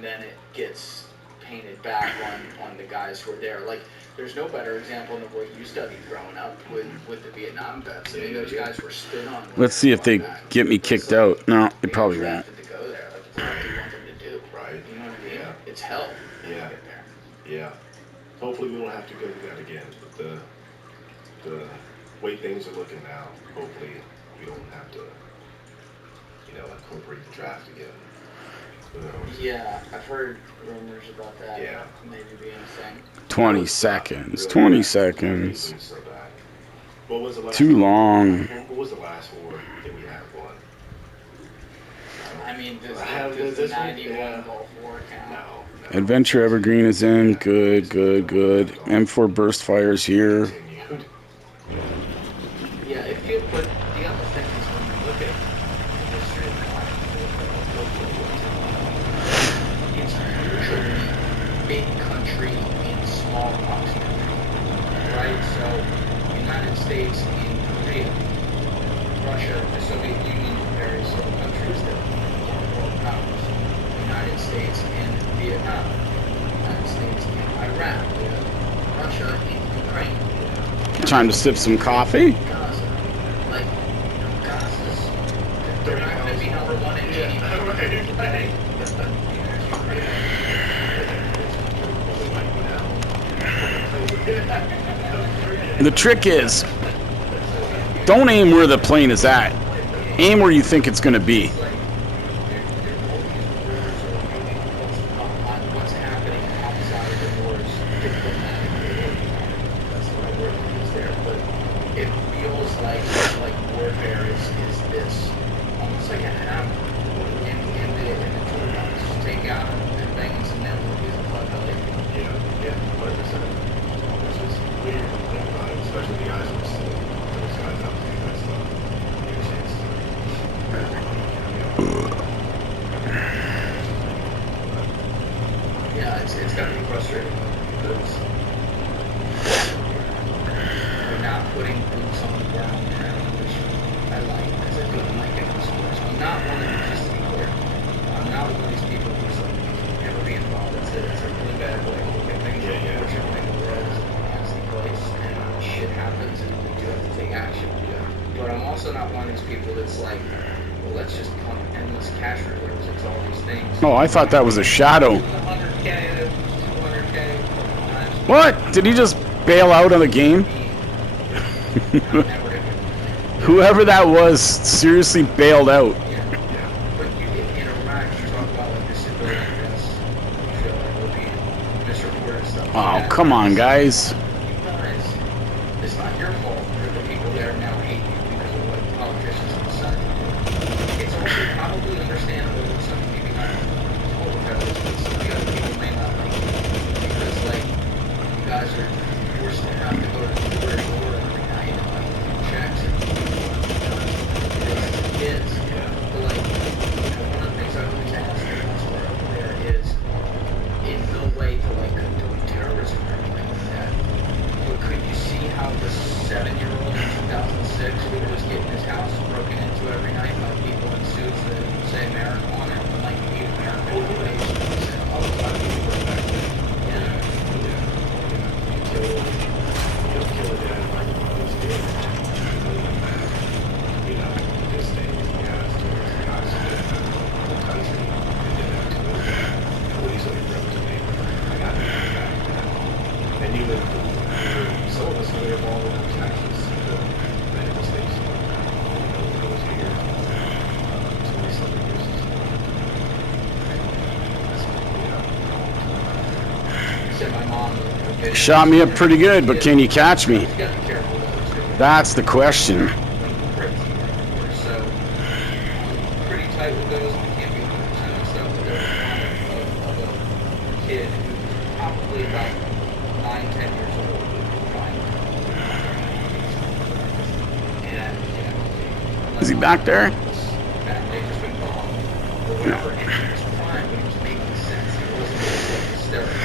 and then it gets painted back on the guys who are there. Like, there's no better example than what you studied growing up with the Vietnam vets. I mean, those guys were spit on. Let's see if they get me kicked out. No, they probably won't. To go there. Like, it's not what you want them to do. Right. You know what I mean? Yeah. It's hell. Yeah. Get there. Yeah. Hopefully we won't have to go through that again. But the way things are looking now, hopefully we don't have to, incorporate the draft again. Yeah, I've heard rumors about that. Yeah. Maybe being a thing. 20 seconds. 20 seconds. So bad. What was the last Too long. What was the last war that we had won? I mean, does the 91 Gulf War count? No. Adventure Evergreen is in. Good, good, good. M4 burst fires here. Yeah, but the other thing is when you look at the history of the it's usually big country in small country, right? So, United States in Korea, Russia, the Soviet Union, various other countries that were world powers. United States in Vietnam, United States in Iraq, Russia in Ukraine. Time to sip some coffee? Gaza. Like, Gaza's, they're not going to be number one in GDP. The trick is, don't aim where the plane is at. Aim where you think it's going to be. What's happening outside of the doors diplomatically. That's the right word to use there. But it feels like warfare is this almost like a hammer in the toolbox. Take out and things and then we'll use a plug out there. Yeah, 100%. Which is weird, especially the guys who are still those guys out there that stuff. Get a chance to. Yeah, it's gotta be frustrating because we're not putting boots on the ground now, which I like because I don't like it in sports. I'm not one of these, just to be clear, I'm not one of these people who's like never be involved. It's a really bad way to look at things. Unfortunately, the world is a nasty place and shit happens and we do have to take action. But I'm also not one of these people that's like, well, let's just pump endless cash reserves into all these things. Oh, I thought that was a shadow. 100K, 200K. What? Did he just bail out of the game? Whoever that was seriously bailed out. Yeah. But you in Iraq, you talk about like the civilian deaths. You feel like we're being misreported stuff. Oh, come on, guys. You guys, it's not your fault that the people there now hate you because of what politicians have decided. It's also probably understandable that some maybe not total terrorists, but some of the other people may not like you. Because like you guys are forced to have to go to door to door every night and like checks and it is. But like, one of the things I always ask the counselor over there is in no way to like condone terrorism or anything like that. But could you see how the 7-year-old in 2006 who was getting his house broken into every night by people in suits that say America on it, and like you need American information, and said, oh, a lot of people were back there. You kill a dad like one of those kids. This thing has to the country and then have to police are representing. I got to get back now. And even some of us who are involved in the taxes, the medical station, I was here 20-something years. Said my mom Shot me up pretty good, but can you catch me? you gotta be careful with those things. That's the question. So, pretty tight with those, and we can't be 100% and stuff, but there's one of a kid who's probably about 9-10 years old, and, Is he back there? Family just been gone, or whatever, and he was fine, but he was making sense. He wasn't just like hysterical.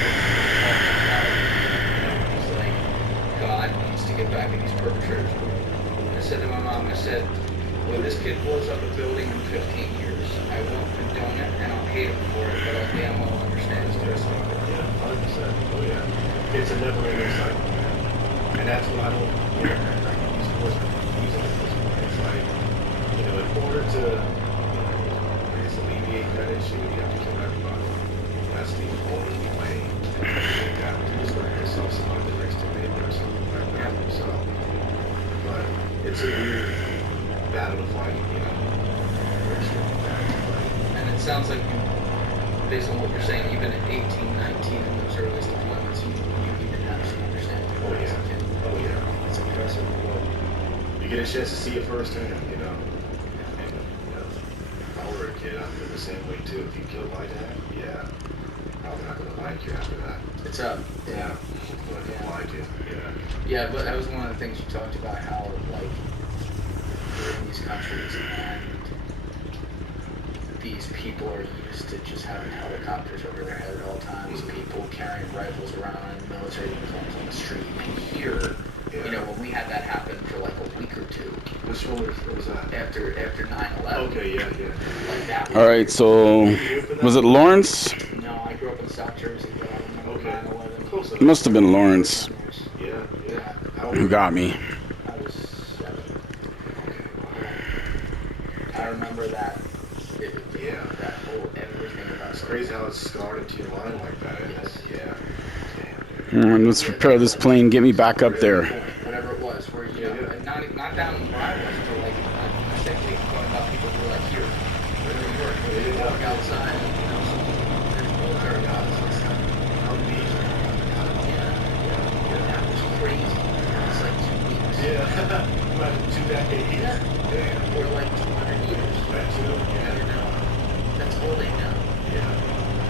He's like, God needs to get back at these perpetrators. I said to my mom, I said, when this kid blows up a building in 15 years, I won't condone it and I'll hate him for it, but I'll damn well Oh yeah. It's a never-ending cycle, man. And that's what I don't get. Like these wars are confusing at this point. It's like, in order to, I guess, alleviate that issue, you have to kill everybody. That's the only way. You have to just let yourself spot the next door neighbor or something like that yourself. But it's a weird battle to fight, Very strong battle to fight. And it sounds like, based on what you're saying, even at 18, 19, in those earliest deployments, you even have some understanding of Oh what it's yeah. like. Oh yeah. It's impressive. Well, you get a chance to see it firsthand, And, if I were a kid, I'd feel the same way too. If you killed my dad, yeah, probably not gonna like you after that. It's up. Yeah. I'm not gonna like you. Yeah. Yeah, but that was one of the things you talked about, how, like, you're in these countries and these people are used to just having helicopters over their head at all times, people carrying rifles around in military uniforms on the street. And here, when we had that happen for like a week or two. Which one was that? After 9/11. Okay, yeah. Like that was All right, so was it Lawrence? No, I grew up in South Jersey, but I remember 9/11. Close It must have been Lawrence Yeah. who got me. I was 7. I remember that. That whole everything about It's crazy how it's scarred into your mind like that. Yes. Yeah. Damn, Let's repair this plane. Get me back up there. Whatever it was, where and not down where I was, but like I said, we talking about people who were like here, in New York, where they walk outside, and there's military guys and stuff. Amazing. That was crazy. It's like 2 weeks. Yeah. Imagine 2 decades. Yeah. Damn. Or like 200 years. That too. Yeah. That's all they know. Yeah.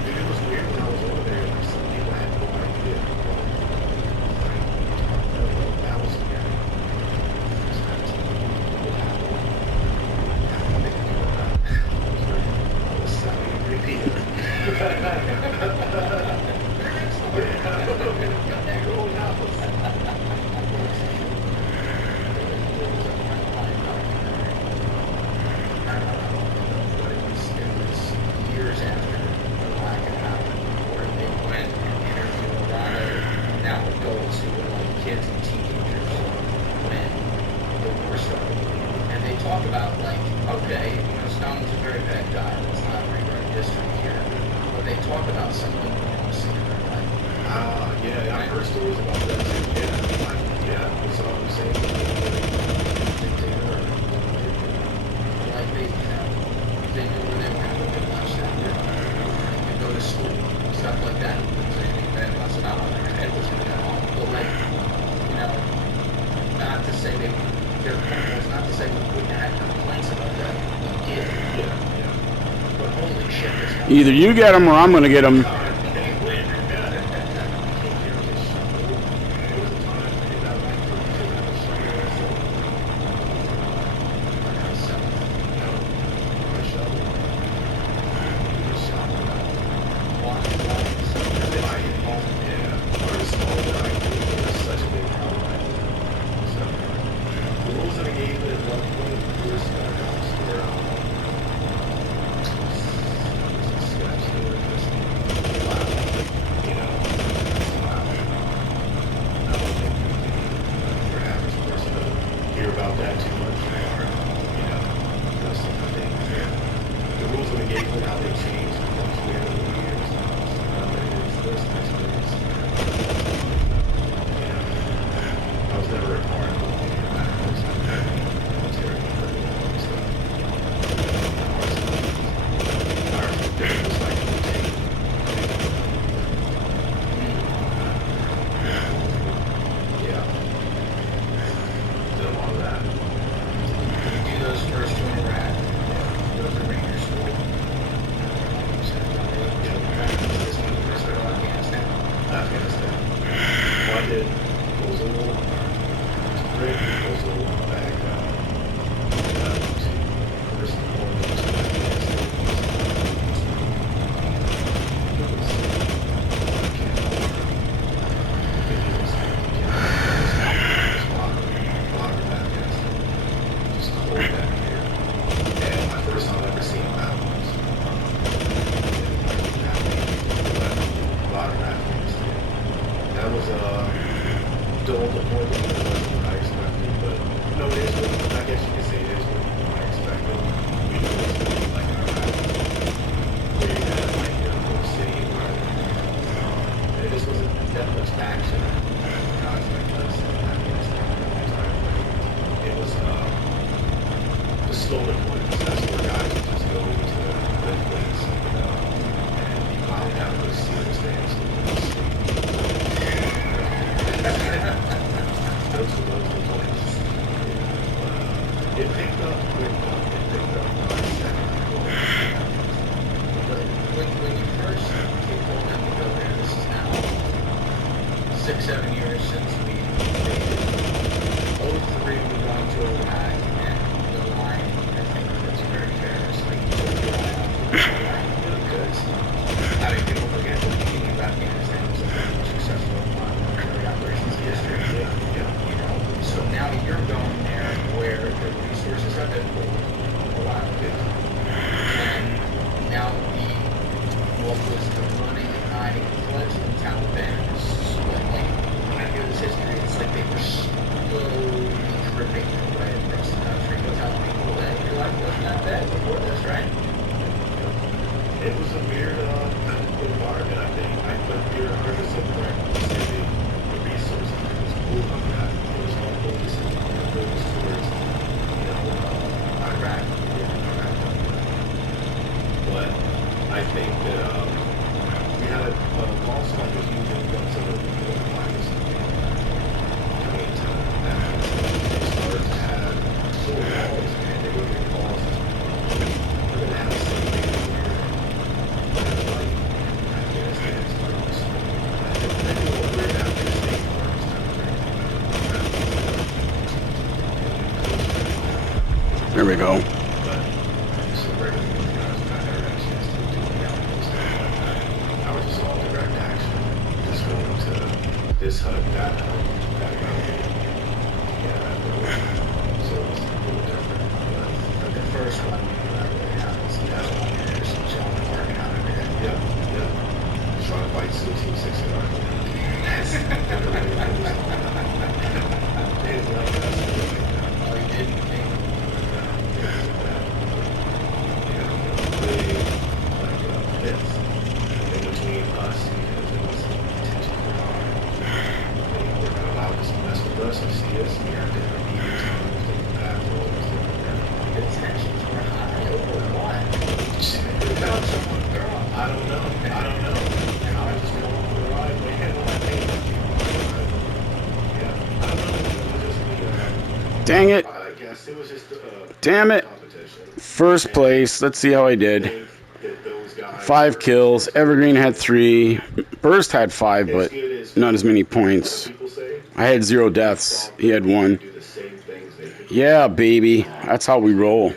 Dude, it was weird when I was over there. Like, some people had no idea. That was scary. I was sounding repeated. Years after the lack had happened, where they went and interviewed a lot of now adults who were like kids and teenagers when the war started. And they talk about like, okay, Stalin's a very bad guy, let's not rewrite history here. But they talk about some of the normalcy in their life. Yeah, I heard stories about that too. Yeah, it's all the same. Like they knew where they were going to go get lunch that day. They could go to school, stuff like that. That must not on their head was going to come on. But like, not to say their point was not to say we wouldn't have had complaints about that. We did. Yeah. But holy shit, this one. Either you get them or I'm going to get them. see the stands. Those were the points. It picked up quick though. It picked up by second. But when you first came home and we go there, this is now 6-7 years since we dated. 03 we gone to Iraq, and the line, I think that's very fair. It's like you took your eye off the line because I mean people forget the beginning of Afghanistan was a very successful military operations in history. You know, so now you're going there where the resources have been pulled a while ago. And now what was the running and hiding fledgling Taliban is like when I hear this history, it's like they were slowly dripping their way across the country, telling people that your life wasn't that bad before this, right? It was a weird environment, I think. But you're 100% correct. The resources, it was cool on that. It was all focused towards, Iraq. But I think that we had also like a huge influx of miners coming into Afghanistan. They started to have full walls, man. They were big walls. We're going to have something like Afghanistan starts. I think what we're at after state farms There we go. this hut, that hut, that hut. Yeah, so it's a little different. But the first one, that really happens. That's one years, chilling, working out every day. Yeah. Trying to fight Team 6 in our They didn't like us. Oh, you didn't think? Fence in between us because it was intention for harm. They were allowed to mess with us or see us. We had different meetings, different patrols, The tensions were high over what? Without someone girl. I don't know. And I just go on for the ride, man. Yeah, I don't know. It was just me. Dang it. I guess it was just Damn it. competition. First place. Let's see how I did. That those guys 5 kills. Evergreen had 3. Burst had 5, but good as not as many points. people say. I had 0 deaths. He had 1. Do the same things they could. Yeah, baby. That's how we roll.